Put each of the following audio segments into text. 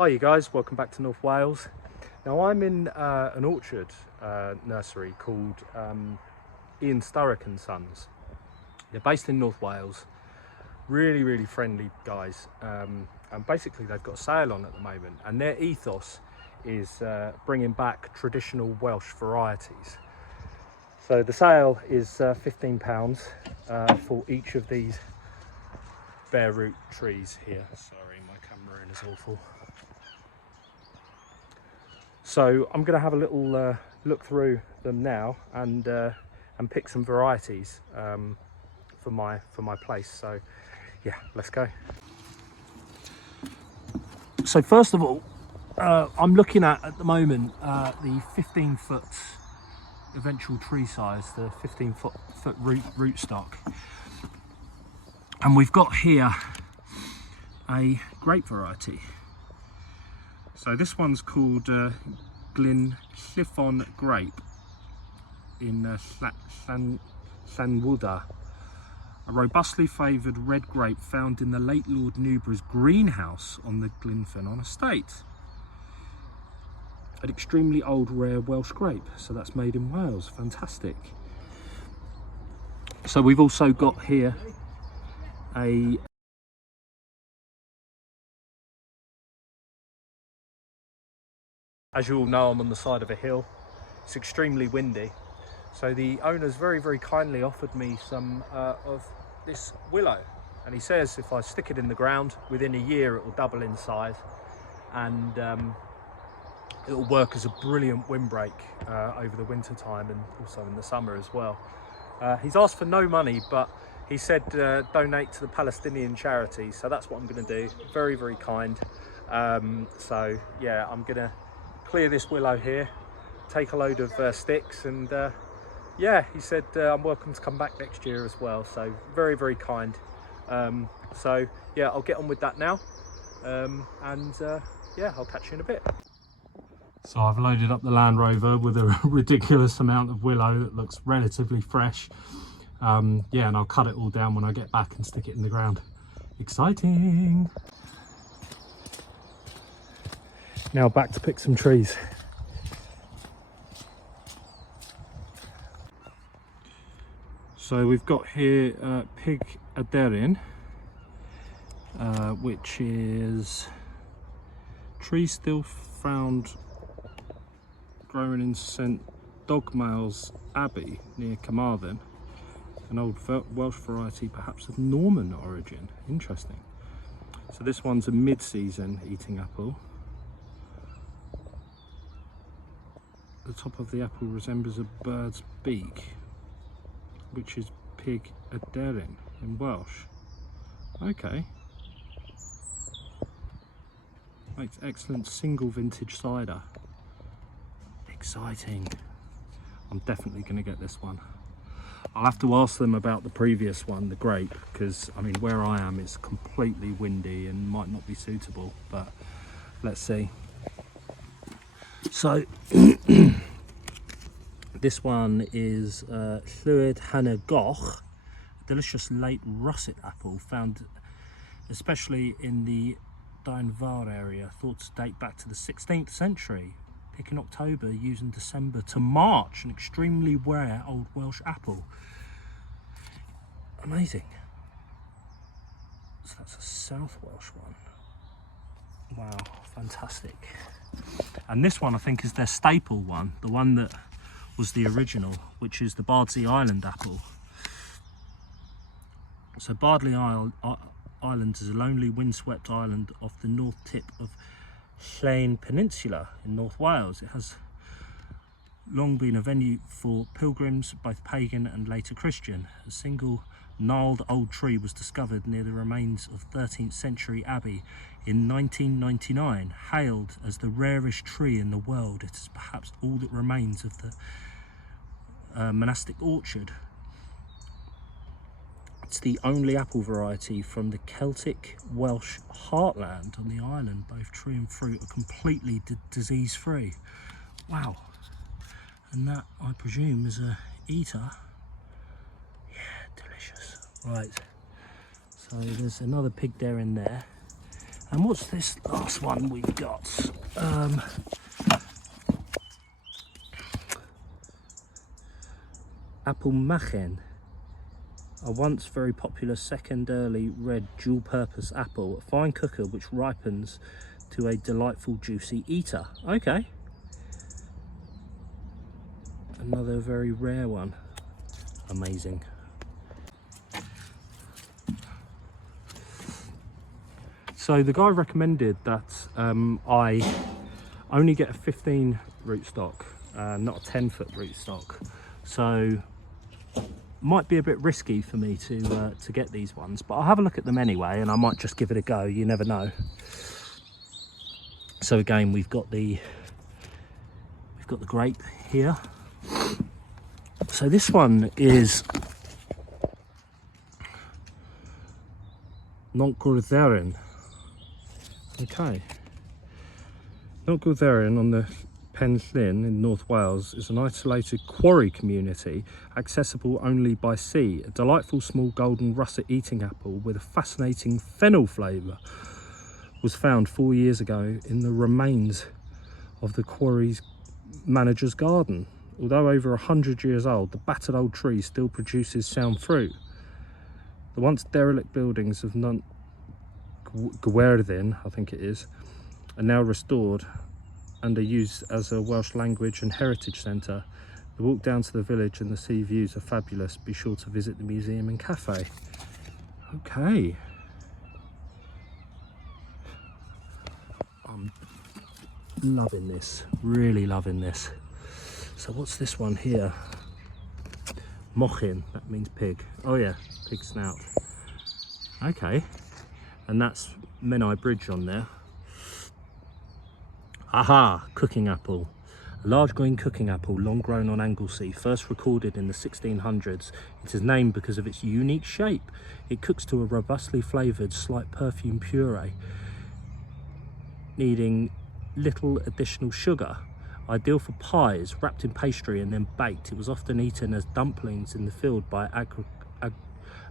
Hi you guys, welcome back to North Wales. Now I'm in an orchard nursery called Ian Sturrock and Sons. They're based in North Wales, really friendly guys, and basically they've got a sale on at the moment, and their ethos is bringing back traditional Welsh varieties. So the sale is £15 for each of these bare root trees here. Sorry, my camera in is awful. So I'm going to have a little look through them now and pick some varieties for my place. So yeah, let's go. So first of all, I'm looking at the moment the 15-foot eventual tree size, the 15-foot root stock, and we've got here a grape variety. So this one's called Glenllyfon grape in Llanwda, a robustly favoured red grape found in the late Lord Newborough's greenhouse on the Glenllyfon estate. An extremely old rare Welsh grape, so that's made in Wales. Fantastic. So we've also got here a as you all know, I'm on the side of a hill. It's extremely windy, so the owners very kindly offered me some of this willow, and he says if I stick it in the ground, within a year it will double in size, and it will work as a brilliant windbreak over the winter time and also in the summer as well. He's asked for no money, but he said donate to the Palestinian charity, so that's what I'm going to do. Very kind. So yeah, I'm going to clear this willow here, take a load of sticks, and yeah, he said I'm welcome to come back next year as well, so very kind. So yeah, I'll get on with that now, and yeah, I'll catch you in a bit. So I've loaded up the Land Rover with a ridiculous amount of willow that looks relatively fresh. Yeah, and I'll cut it all down when I get back and stick it in the ground. Exciting! Now back to pick some trees. So we've got here picturesque, which is tree still found growing in St Dogmael's Abbey near Carmarthen, an old Welsh variety perhaps of Norman origin. Interesting. So this one's a mid-season eating apple. The top of the apple resembles a bird's beak, which is picturesque in Welsh. Okay. Makes excellent single vintage cider. Exciting. I'm definitely going to get this one. I'll have to ask them about the previous one, the grape, because I mean where I am it's completely windy and might not be suitable, but let's see. So this one is Llwyd Hanner Goch, a delicious late russet apple found especially in the Bangor area, thought to date back to the 16th century. Pick in October, using December to March, an extremely rare old Welsh apple. Amazing. So that's a South Welsh one. Wow, fantastic. And this one I think is their staple one, the one that was the original, which is the Bardsey Island apple. So Bardley Island is a lonely windswept island off the north tip of Llain Peninsula in North Wales. It has long been a venue for pilgrims, both pagan and later Christian. A single gnarled old tree was discovered near the remains of 13th century abbey in 1999. Hailed as the rarest tree in the world, it is perhaps all that remains of the monastic orchard. It's the only apple variety from the Celtic Welsh heartland on the island. Both tree and fruit are completely disease free. Wow. And that, I presume, is a eater. Yeah, delicious. Right, so there's another pig there in there. And what's this last one we've got? Apple Machen, a once very popular second early red dual-purpose apple, a fine cooker which ripens to a delightful juicy eater. Okay. Another very rare one. Amazing. So the guy recommended that I only get a 15 rootstock, not a 10-foot rootstock. So might be a bit risky for me to get these ones, but I'll have a look at them anyway, and I might just give it a go. You never know. So again, we've got the grape here. So this one is Nonculverin. Okay. Nonculverin on the Penllyn in North Wales is an isolated quarry community accessible only by sea. A delightful small golden russet eating apple with a fascinating fennel flavour was found 4 years ago in the remains of the quarry's manager's garden. Although over 100 years old, the battered old tree still produces sound fruit. The once derelict buildings of Gwerddyn, I think it is, are now restored and are used as a Welsh language and heritage centre. The walk down to the village and the sea views are fabulous. Be sure to visit the museum and cafe. Okay. I'm loving this, really loving this. So what's this one here? Mochin, that means pig. Oh yeah, pig snout. Okay, and that's Menai Bridge on there. Aha, cooking apple. A large green cooking apple, long grown on Anglesey, first recorded in the 1600s. It is named because of its unique shape. It cooks to a robustly flavoured, slight perfume puree, needing little additional sugar. Ideal for pies, wrapped in pastry and then baked. It was often eaten as dumplings in the field by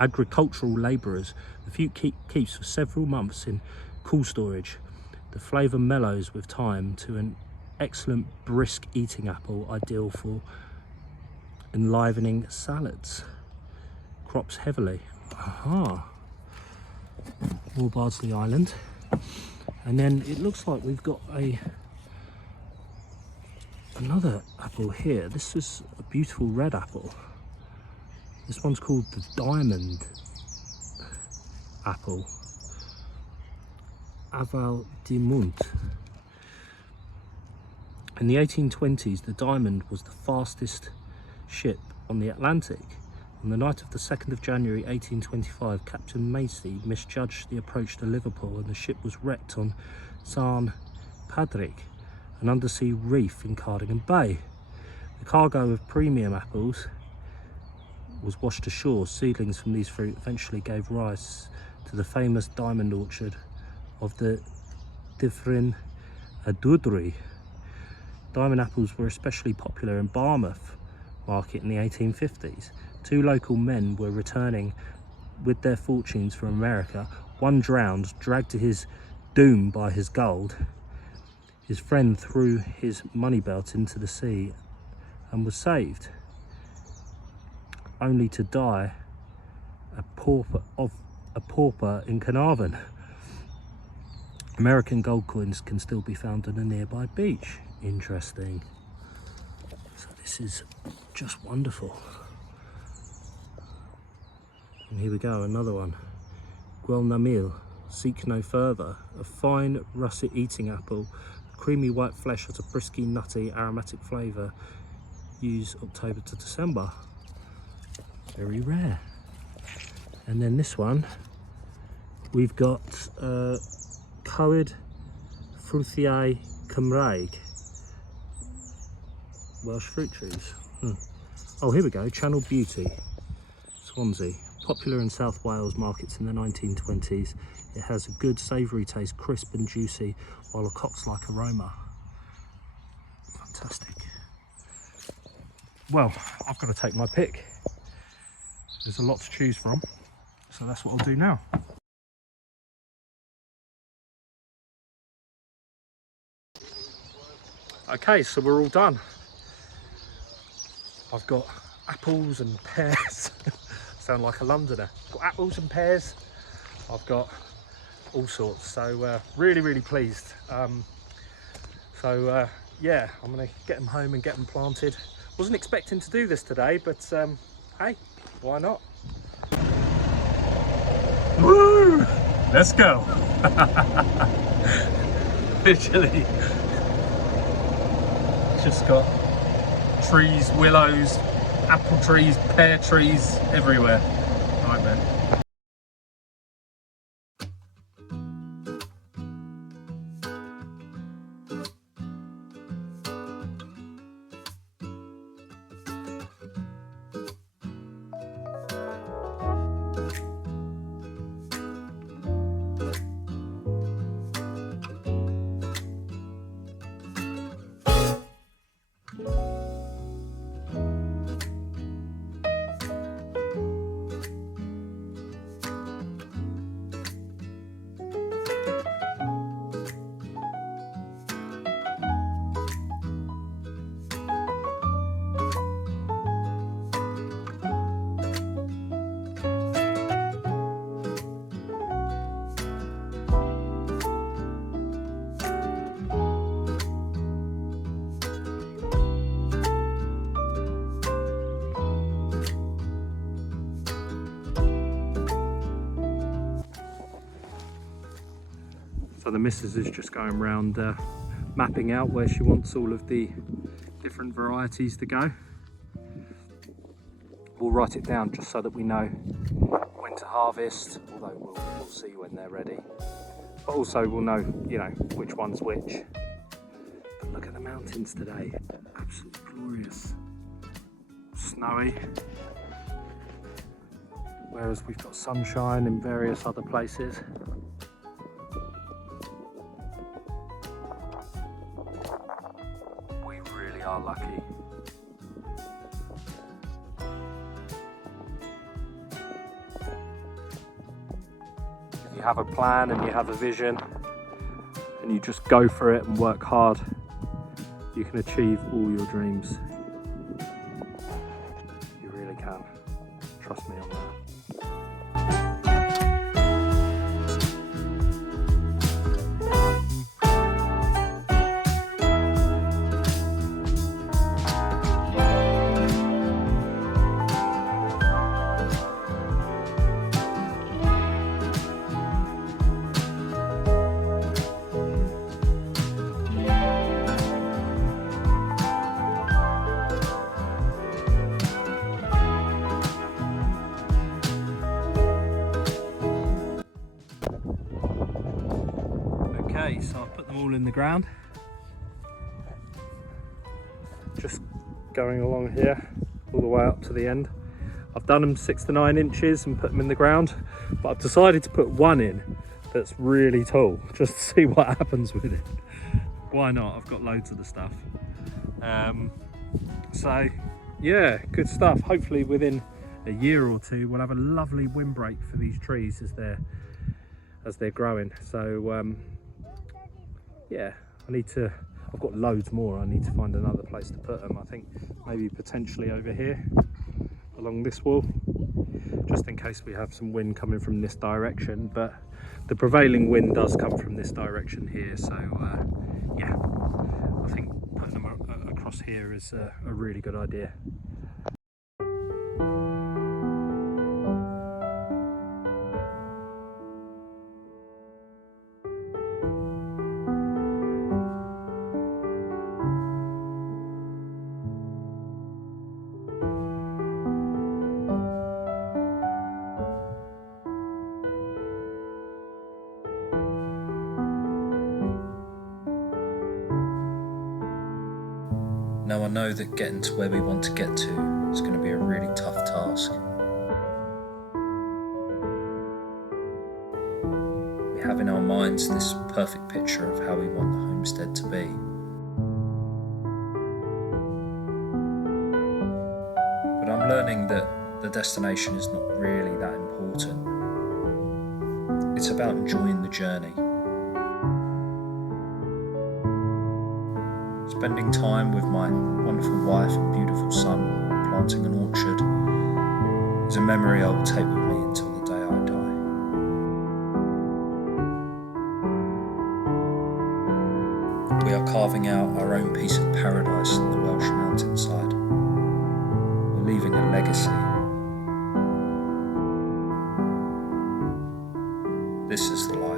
agricultural labourers. The fruit keeps for several months in cool storage. The flavour mellows with time to an excellent brisk eating apple, ideal for enlivening salads. Crops heavily. Aha. More Bardsley Island. And then it looks like we've got another apple here. This is a beautiful red apple. This one's called the diamond apple. Aval de Munt. In the 1820s, the Diamond was the fastest ship on the Atlantic. On the night of the 2nd of January 1825, Captain Macy misjudged the approach to Liverpool and the ship was wrecked on San Patrick, an undersea reef in Cardigan Bay. The cargo of premium apples was washed ashore. Seedlings from these fruit eventually gave rise to the famous diamond orchard of the Dyffryn Adudri. Diamond apples were especially popular in Barmouth market in the 1850s. Two local men were returning with their fortunes from America. One drowned, dragged to his doom by his gold. His friend threw his money belt into the sea and was saved, only to die a pauper in Carnarvon. American gold coins can still be found on a nearby beach. Interesting. So this is just wonderful. And here we go, another one. Gwelnamil, seek no further. A fine russet eating apple. Creamy white flesh has a brisky, nutty, aromatic flavour. Use October to December. Very rare. And then this one, we've got Coed Fruithiau Cymraeg. Welsh fruit trees. Oh, here we go, Channel Beauty, Swansea. Popular in South Wales markets in the 1920s. It has a good savoury taste, crisp and juicy, while a copse-like aroma. Fantastic. Well, I've got to take my pick. There's a lot to choose from, so that's what I'll do now. Okay, so we're all done. I've got apples and pears. Sound like a Londoner. I've got apples and pears. I've got all sorts. So really pleased. Yeah, I'm gonna get them home and get them planted. Wasn't expecting to do this today, but hey, why not? Woo! Let's go. Literally just got trees, willows, apple trees, pear trees everywhere. Right then. So the missus is just going around mapping out where she wants all of the different varieties to go. We'll write it down just so that we know when to harvest, although we'll see when they're ready. But also we'll know, you know, which one's which. But look at the mountains today, absolutely glorious. Snowy. Whereas we've got sunshine in various other places. Are lucky. If you have a plan and you have a vision and you just go for it and work hard, you can achieve all your dreams. You really can. Trust me on that. Okay, so I've put them all in the ground. Just going along here all the way up to the end. I've done them 6 to 9 inches and put them in the ground, but I've decided to put one in that's really tall just to see what happens with it. Why not? I've got loads of the stuff. So yeah, good stuff. Hopefully within a year or two we'll have a lovely windbreak for these trees as they're growing. So yeah, I've got loads more. I need to find another place to put them. I think maybe potentially over here along this wall, just in case we have some wind coming from this direction, but the prevailing wind does come from this direction here. So yeah, I think putting them across here is a really good idea. Now I know that getting to where we want to get to is going to be a really tough task. We have in our minds this perfect picture of how we want the homestead to be. But I'm learning that the destination is not really that important. It's about enjoying the journey. Spending time with my wonderful wife and beautiful son, planting an orchard, is a memory I will take with me until the day I die. We are carving out our own piece of paradise in the Welsh mountainside. We're leaving a legacy. This is the life.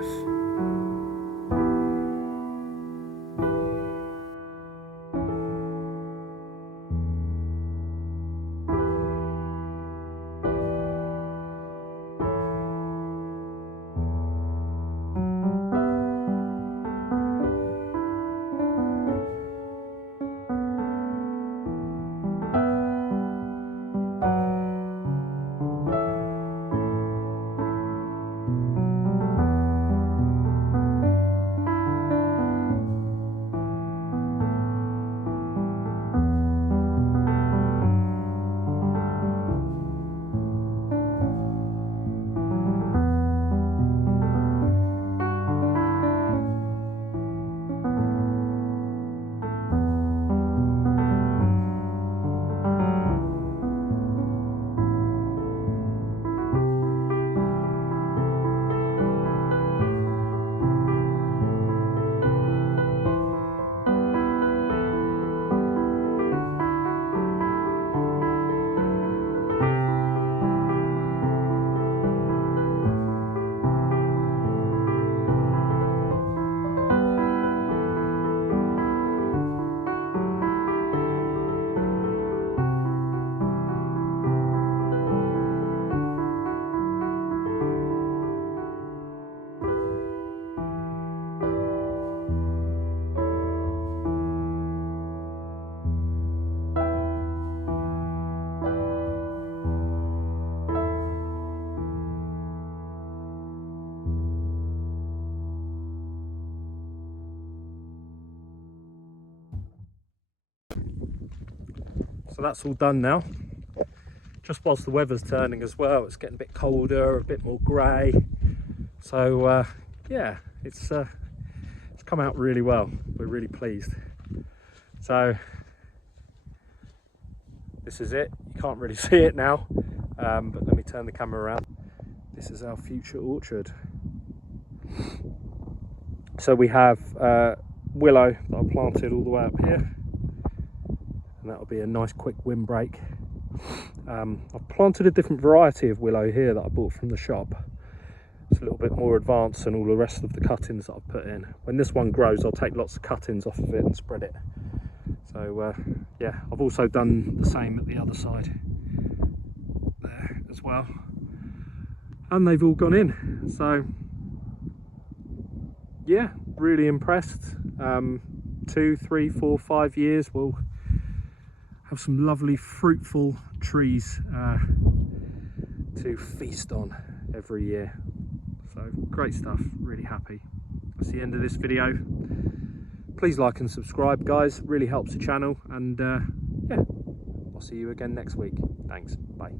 So that's all done now. Just whilst the weather's turning as well, it's getting a bit colder, a bit more grey. So yeah, it's come out really well. We're really pleased. So this is it. You can't really see it now, but let me turn the camera around. This is our future orchard. So we have willow that I planted all the way up here, and that'll be a nice quick windbreak. I've planted a different variety of willow here that I bought from the shop. It's a little bit more advanced than all the rest of the cuttings that I've put in. When this one grows, I'll take lots of cuttings off of it and spread it. So yeah, I've also done the same at the other side there as well, and they've all gone in. So yeah, really impressed. 2, 3, 4, 5 years we'll have some lovely fruitful trees to feast on every year. So great stuff, really happy. That's the end of this video. Please like and subscribe, guys, really helps the channel, and yeah, I'll see you again next week. Thanks, bye.